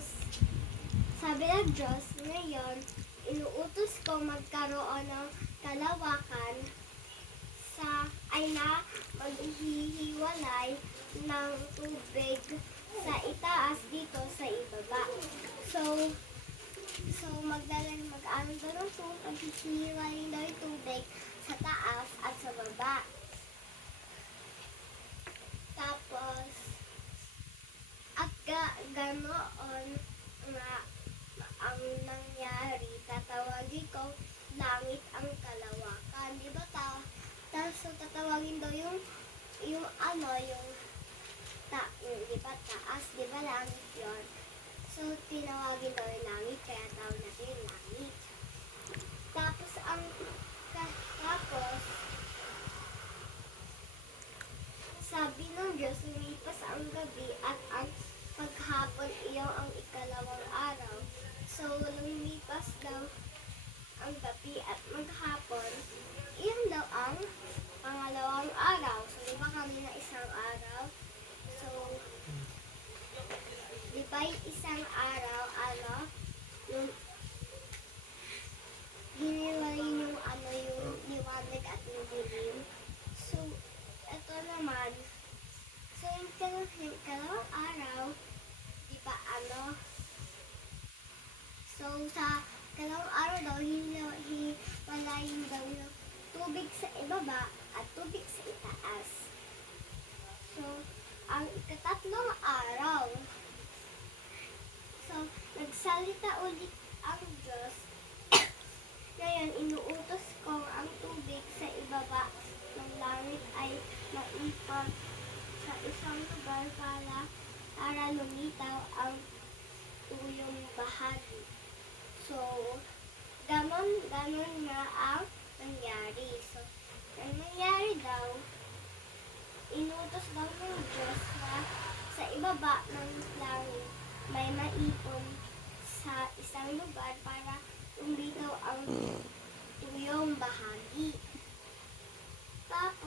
Tapos, sabi ng Diyos, ngayon, inuutos ko magkaroon ng kalawakan na maghihiwalay ng tubig sa itaas dito sa ibaba. So mag-ano daw ng tubig, maghihiwalay daw yung tubig sa taas at sa baba. Tapos, at ganoon nga ang nangyari, tatawagin ko langit ang kalawakan. Di ba so tatawagin daw yung di ba taas, di ba langit yun? So tinawagin daw yung langit, kaya tawag natin yung langit. Tapos sabi ng Diyos, lumipas ang gabi at ang paghapon, iyon ang ikalawang araw. So lumipas daw ang gabi at maghapon, iyon daw ang pangalawang araw. So di ba kami na isang araw? So di ba isang araw, yung hiniwalay yung yung liwanag at yung dilim. So ito naman, so yung kalawang araw, di ba so sa kalawang araw daw, hiwalayin daw yung tubig sa ibaba at tubig sa itaas. So, ang ikatatlong araw, so, nagsalita ulit ang Diyos. Ngayon, inuutos ko ang tubig sa ibaba ng langit ay maipag sa isang lugar para lumitaw ang tuyong bahagi. So, ganon nga ang nangyari. So, ang nangyari daw, inutos daw ng Diyos na sa ibaba ng langit may maipon sa isang lugar para lumitaw ang tuyong bahagi. Tapos,